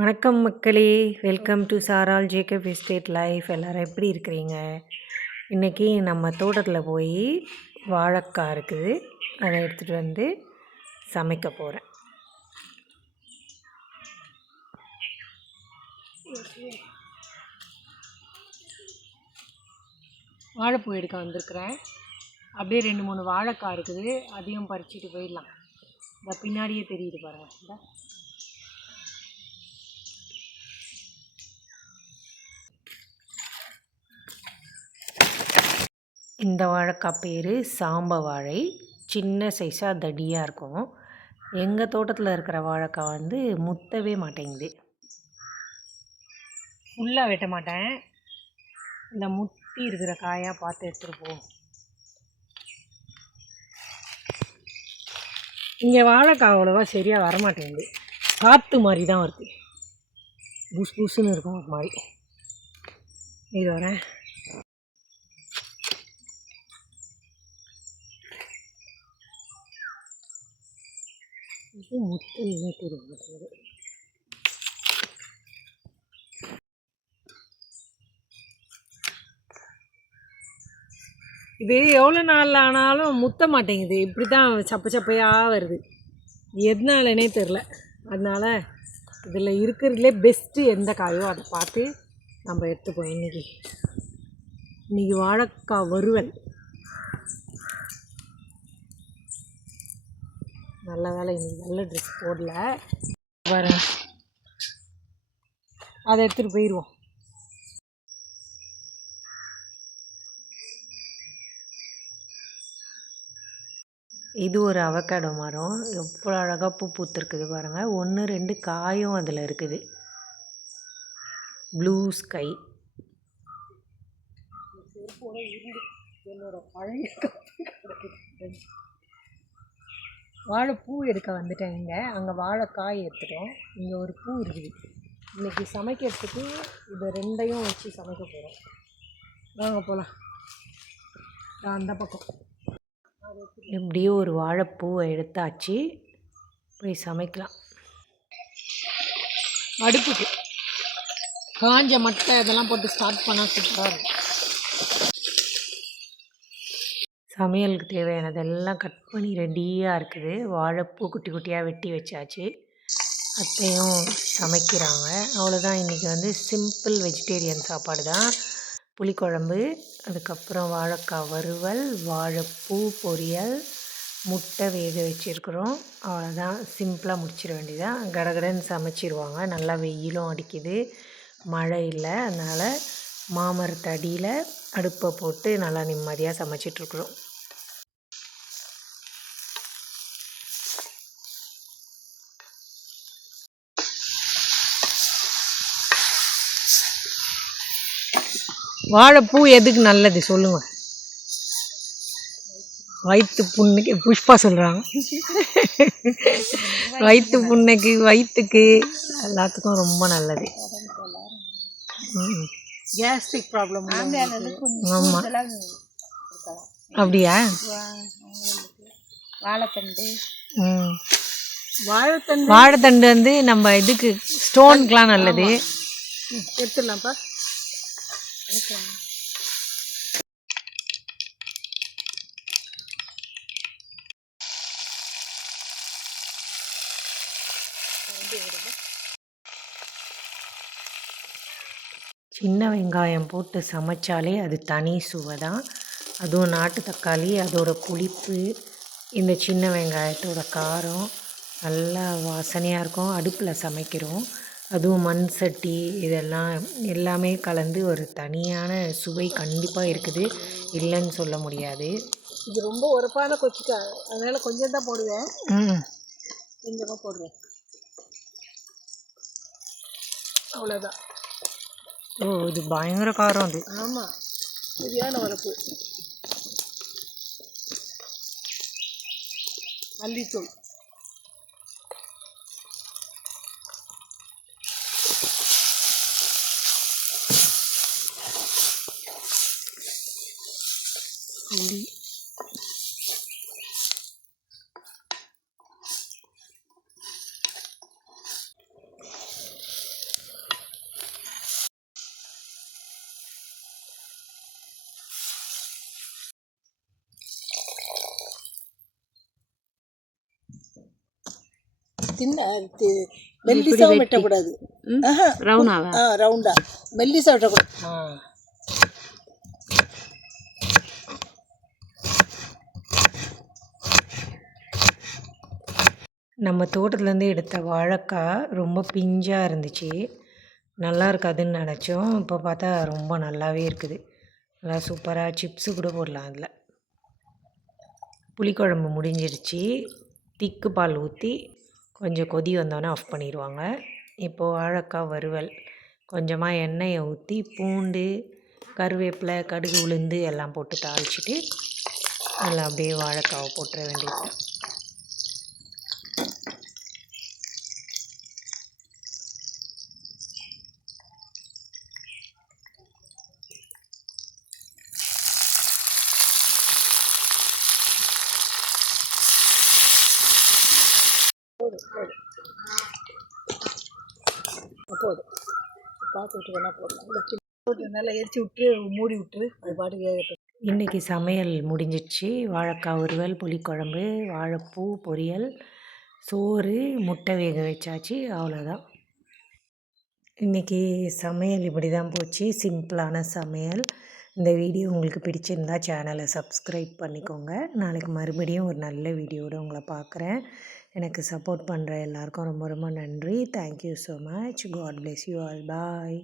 வணக்கம் மக்களே, welcome to சாரால் ஜேக்கப் எஸ்டேட் லைஃப். எல்லோரும் எப்படி இருக்கிறீங்க? இன்றைக்கி நம்ம தோட்டத்தில் போய் வாழைக்காய் இருக்குது, அதை எடுத்துகிட்டு வந்து சமைக்க போகிறேன். வாழைப்பூ எடுக்க வந்திருக்கிறேன். அப்படியே 2-3 வாழைக்காய் இருக்குது, அதையும் பறிச்சுட்டு போயிடலாம். இந்த பின்னாடியே தெரியுது பாருங்கள். இந்த வாழைக்காய் பேர் சாம்ப வாழை. சின்ன சைஸாக தடியாக இருக்கும். எங்கள் தோட்டத்தில் இருக்கிற வாழைக்காய் வந்து முத்தவே மாட்டேங்குது. ஃபுல்லாக வெட்ட மாட்டேன், இந்த முத்தி இருக்கிற காயாக பார்த்து எடுத்துகிட்டு போவோம். இங்கே வாழைக்காய் அவ்வளோவா சரியாக வரமாட்டேங்குது, காற்று மாதிரி தான் வருது. புஸ் புஸ்ன்னு இருக்கும் ஒரு மாதிரி. இது வரேன். இது முத்து இணைக்கிறது. இது எவ்வளோ நாள் ஆனாலும் முத்த மாட்டேங்குது, இப்படி தான் சப்ப சப்பையாக வருது. எதனாலனே தெரில. அதனால் இதில் இருக்கிறதுலே பெஸ்ட்டு எந்த காயோ அதை பார்த்து நம்ம எடுத்துப்போம். இன்றைக்கி வாழைக்காய் வறுவல். நல்ல வேலை இன்றைக்கி நல்ல ட்ரெஸ் போடல. பாருங்க, அதை எடுத்துகிட்டு போயிடுவோம். இது ஒரு அவக்காடோ மரம். எவ்வளோ அழகாக பூ பூத்துருக்குது பாருங்கள். 1-2 காயும் அதில் இருக்குது. Blue sky. என்னோட பழைய வாழைப்பூ எடுக்க வந்துட்டேன். அங்கே வாழைக்காய் எடுத்துட்டோம். இங்கே ஒரு பூ இருக்குது. இன்றைக்கி சமைக்கிறதுக்கு இதை 2ஐயும் வச்சு சமைக்க போகிறோம். வாங்க போகலாம். அந்த பக்கம் எப்படியோ ஒரு வாழைப்பூவை எடுத்தாச்சு, போய் சமைக்கலாம். அடுப்புக்கு காஞ்ச மட்டை இதெல்லாம் போட்டு ஸ்டார்ட் பண்ணால் சூப்பராக இருக்கும். சமையலுக்கு தேவையானதெல்லாம் கட் பண்ணி ரெடியாக இருக்குது. வாழைப்பூ குட்டி குட்டியாக வெட்டி வச்சாச்சு. அத்தையும் சமைக்கிறாங்க. அவ்வளோதான். இன்றைக்கி வந்து சிம்பிள் வெஜிடேரியன் சாப்பாடு தான். புளிக்குழம்பு, அதுக்கப்புறம் வாழைக்காய் வறுவல், வாழைப்பூ பொரியல், முட்டை வேக வச்சுருக்குறோம். அவ்வளோதான், சிம்பிளாக முடிச்சிட வேண்டியதான். கடகடன்னு சமைச்சிருவாங்க. நல்லா வெயிலும் அடிக்குது, மழை இல்லை. அதனால் மாமரத்தடியில் அடுப்பை போட்டு நல்லா நிம்மதியாக சமைச்சிட்ருக்குறோம். வாழைப்பூ எதுக்கு நல்லது சொல்லுங்கள்? வயிற்று புண்ணுக்கு. புஷ்பா சொல்கிறாங்க. வயிற்று புண்ணுக்கு, வயிற்றுக்கு, எல்லாத்துக்கும் ரொம்ப நல்லது. Gastric problem. ஆமாம், அப்படியா? வாழைத்தண்டு வந்து நம்ம இதுக்கு ஸ்டோனுக்கெலாம் நல்லது. எடுத்துடலாம்ப்பா. சின்ன வெங்காயம் போட்டு சமைச்சாலே அது தனி சுவை தான். அதுவும் நாட்டு தக்காளி, அதோட புளிப்பு, இந்த சின்ன வெங்காயத்தோட காரம் நல்லா வாசனையாக இருக்கும். அடுப்பில் சமைக்கிறோம், அதுவும் மண் சட்டி, இதெல்லாம் எல்லாமே கலந்து ஒரு தனியான சுவை கண்டிப்பாக இருக்குது, இல்லைன்னு சொல்ல முடியாது. இது ரொம்ப உரப்பான கொச்சிக்கா, அதனால் கொஞ்சம் தான் போடுவேன். கொஞ்சமாக போடுவேன், அவ்வளோதான். ஓ, இது பயங்கர காரம் அது. ஆமாம், சரியான உரப்பு. மல்லித்தூள், புளி, மெல்லிசாவும் வெட்டக்கூடாது. ரவுண்டாவா? ரவுண்டா மெல்லிசா வெட்டக்கூடாது. நம்ம தோட்டத்துலேருந்து எடுத்த வாழைக்காய் ரொம்ப பிஞ்சாக இருந்துச்சு. நல்லா இருக்காதுன்னு நினச்சோம். இப்போ பார்த்தா ரொம்ப நல்லாவே இருக்குது. நல்லா சூப்பராக சிப்ஸு கூட போடலாம் அதில். புளிக்குழம்பு முடிஞ்சிடுச்சு. திக்கு பால் ஊற்றி கொஞ்சம் கொதி வந்தோடனே ஆஃப் பண்ணிடுவாங்க. இப்போது வாழைக்காய் வறுவல். கொஞ்சமாக எண்ணெயை ஊற்றி பூண்டு, கருவேப்பிலை, கடுகு, உளுந்து எல்லாம் போட்டு தாளிச்சிட்டு அதில் அப்படியே வாழைக்காவை போட்டுற வேண்டியது தான். போதும் பார்த்துட்டு வேணா போடலாம். போட்டு நல்லா எரிச்சு விட்டு மூடி விட்டு அது பாட்டுக்கு வேகட்டும். இன்றைக்கி சமையல் முடிஞ்சிடுச்சு. வாழைக்காய் வறுவல், புளிக்குழம்பு, வாழைப்பூ பொரியல், சோறு, முட்டை வேக வச்சாச்சு. அவ்வளோதான். இன்றைக்கி சமையல் இப்படி தான் போச்சு. சிம்பிளான சமையல். இந்த வீடியோ உங்களுக்கு பிடிச்சிருந்தா சேனலை சப்ஸ்கிரைப் பண்ணிக்கோங்க. நாளைக்கு மறுபடியும் ஒரு நல்ல வீடியோவோடு உங்களை பார்க்குறேன். எனக்கு சப்போர்ட் பண்ணுற எல்லாருக்கும் ரொம்ப ரொம்ப நன்றி. Thank you so much. God bless you all. Bye.